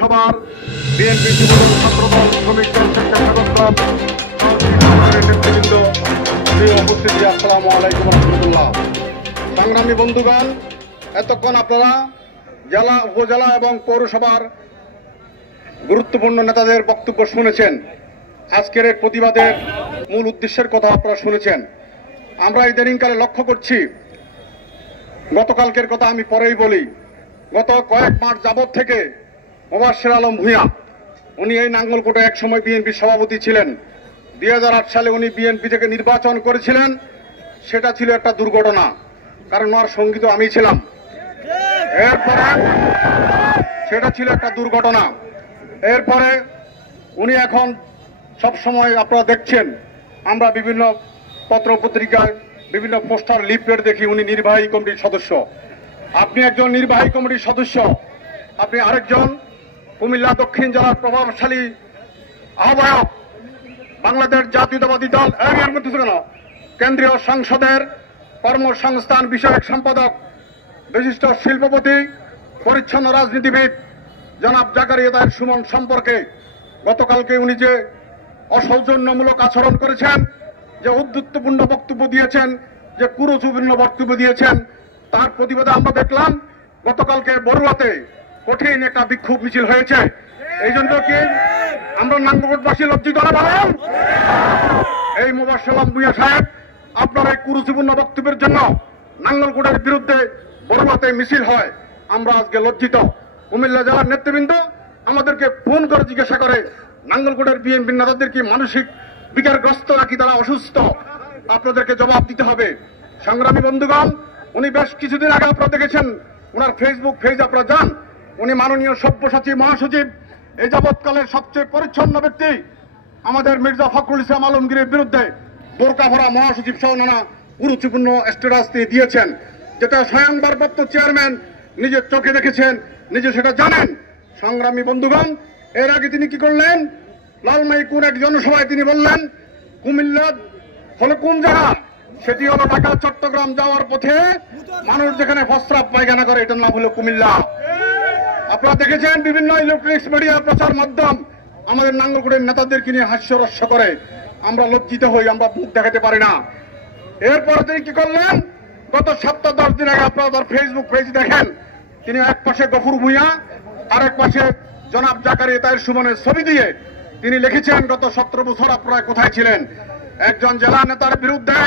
সবার বিএনপি যুবদল ছাত্রদল শ্রমিক দল স্বেচ্ছাসেবক দল নেতৃবৃন্দ প্রিয় উপস্থিতি, আসসালামু আলাইকুম রহমতুল্লাহ। সংগ্রামী বন্ধুগণ, এতক্ষণ আপনারা জেলা, উপজেলা এবং পৌরসভার গুরুত্বপূর্ণ নেতাদের বক্তব্য শুনেছেন। আজকের এই প্রতিবাদের মূল উদ্দেশ্যের কথা আপনারা শুনেছেন। আমরা ইদানিংকালে লক্ষ্য করছি, গতকালকের কথা আমি পরেই বলি, গত কয়েক মাস যাবৎ থেকে মোবাশ্বের আলম ভূঁইয়া, উনি এই নাঙ্গলকোটে এক সময় বিএনপির সভাপতি ছিলেন। 2008 সালে উনি বিএনপি থেকে নির্বাচন করেছিলেন। সেটা ছিল একটা দুর্ঘটনা, কারণ ওর সঙ্গী তো আমি ছিলাম। এরপরে সেটা ছিল একটা দুর্ঘটনা। এরপরে উনি এখন সব সময় আপনারা দেখছেন, আমরা বিভিন্ন পত্র পত্রিকায় বিভিন্ন পোস্টার লিফলেট দেখি উনি নির্বাহী কমিটির সদস্য। আপনি একজন নির্বাহী কমিটির সদস্য, আপনি আরেকজন কুমিল্লা দক্ষিণ জেলার প্রভাবশালী আহ্বায়ক, বাংলাদেশ জাতীয়তাবাদী দল কেন্দ্রীয় সংসদের কর্মসংস্থান বিষয়ক সম্পাদক, বিশিষ্ট শিল্পপতি, পরিচ্ছন্ন রাজনীতিবিদ জনাব জাকারিয়া তাহের সুমন সম্পর্কে গতকালকে উনি যে অসৌজন্যমূলক আচরণ করেছেন, যে উদ্ধৃতপূর্ণ বক্তব্য দিয়েছেন, যে কুরুচিপূর্ণ বক্তব্য দিয়েছেন, তার প্রতিবাদে আমরা দেখলাম গতকালকে বড়ুয়াতে কঠিন একটা বিক্ষোভ মিছিল হয়েছে। এই জন্য কি আমরা নাঙ্গলকোটবাসী লজ্জিত না? বলেন, এই মোবাশ্বের আলম ভূঁইয়া সাহেব, আপনার এই কুরুচিপূর্ণ বক্তব্যের জন্য নাঙ্গলকোটের বিরুদ্ধে বড়ুয়াতে মিছিল হয়, আমরা আজকে লজ্জিত। কুমিল্লা জেলার নেতৃবৃন্দ আমাদেরকে ফোন করে জিজ্ঞাসা করে, নাঙ্গলকোটের বিএনপি নেতাদের কি মানসিক বিকারগ্রস্ত নাকি তারা অসুস্থ? আপনাদেরকে জবাব দিতে হবে। সংগ্রামী বন্ধুগণ, উনি বেশ কিছুদিন আগে আপনারা দেখেছেন, ওনার ফেসবুক পেজ আপনারা যান, উনি মাননীয় সব্যসাচী মহাসচিব, এই যাবৎকালের সবচেয়ে পরিচ্ছন্ন ব্যক্তি আমাদের মির্জা ফখরুল ইসলাম আলমগীরের বিরুদ্ধে বোরকা ভরা মহাসচিব সহ নানা গুরুত্বপূর্ণ স্ট্যাটাস দিয়েছেন, যেটা স্বয়ং ভারপ্রাপ্ত চেয়ারম্যান নিজের চোখে দেখেছেন, নিজে সেটা জানেন। সংগ্রামী বন্ধুগণ, এর আগে তিনি কি করলেন? লালমাই কোন এক জনসভায় তিনি বললেন, কুমিল্লা হলো কোন জায়গা? সেটি হলো ঢাকা চট্টগ্রাম যাওয়ার পথে মানুষ যেখানে প্রস্রাব পায়খানা করে, এটার নাম হলো কুমিল্লা। আপনারা দেখেছেন বিভিন্ন ইলেকট্রনিক্স মিডিয়া প্রচার মাধ্যম আমাদের নাঙ্গলকোটের নেতাদেরকে নিয়ে হাস্যরস্য করে। আমরা লজ্জিত হই, আমরা মুখ দেখাতে পারি না। এরপর তিনি কি করলেন? গত সপ্তাহ 10 দিন আগে আপনারা তার ফেসবুক পেজ দেখেন, তিনি এক পাশে গফুর ভূঁইয়া, আরেক পাশে জনাব জাকারিয়া তাহের সুমনের ছবি দিয়ে তিনি লিখেছেন, গত 17 বছর আপনারা কোথায় ছিলেন? একজন জেলা নেতার বিরুদ্ধে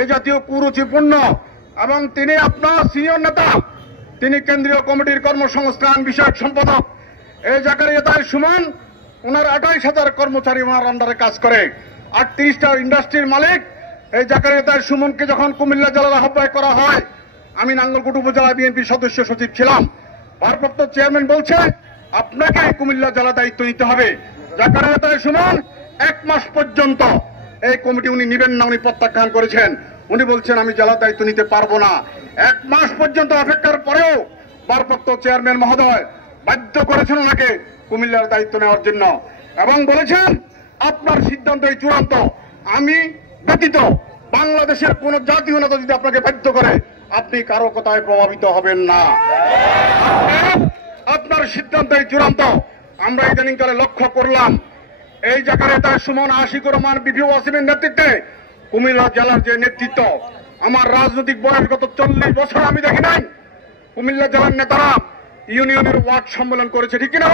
এই জাতীয় কুরুচিপূর্ণ, এবং তিনি আপনার সিনিয়র নেতা, তিনি কেন্দ্রীয় কমিটির কর্মসংস্থান বিষয়ক সম্পাদক। এই জাকারিয়া তাহের সুমন, ওনার 28,000 কর্মচারী ওনার আন্ডারে কাজ করে, 38টা ইন্ডাস্ট্রির মালিক। এই জাকারিয়া তাহের সুমনকে যখন কুমিল্লা জেলার আহ্বায়ক করা হয়, আমি নাঙ্গলকোট উপজেলা বিএনপি সদস্য সচিব ছিলাম, ভারপ্রাপ্ত চেয়ারম্যান বলছে আপনাকে কুমিল্লা জেলা দায়িত্ব নিতে হবে। জাকারিয়া তাহের সুমন 1 মাস পর্যন্ত এই কমিটি উনি নিবেন না, উনি প্রত্যাখ্যান করেছেন। উনি বলছেন আমি জেলা দায়িত্ব নিতে পারবো না। 1 মাস পর্যন্ত অপেক্ষার পরেও ভারপ্রাপ্ত চেয়ারম্যান মহোদয় বাধ্য করেছেন ওনাকে কুমিল্লার দায়িত্ব নেওয়ার জন্য, এবং বলেছেন আপনার সিদ্ধান্তই চূড়ান্ত, আমি ব্যতীত বাংলাদেশের কোন জাতীয় নেতা যদি আপনাকে বাধ্য করে, আপনি কারো কথায় প্রভাবিত হবেন না, আপনার সিদ্ধান্তই চূড়ান্ত। আমরা ইদানিংকালে লক্ষ্য করলাম, এই জাকারিয়া তাহের সুমন, আশিকুর রহমান, বিপি ওয়াসিমের নেতৃত্বে কুমিল্লা জেলার যে নেতৃত্ব, আমার রাজনৈতিক বয়স গত 40 বছর আমি দেখি নাই কুমিল্লা জেলার নেতারা ইউনিয়নের ওয়ার্ড সম্মেলন করেছে, ঠিক কিনা?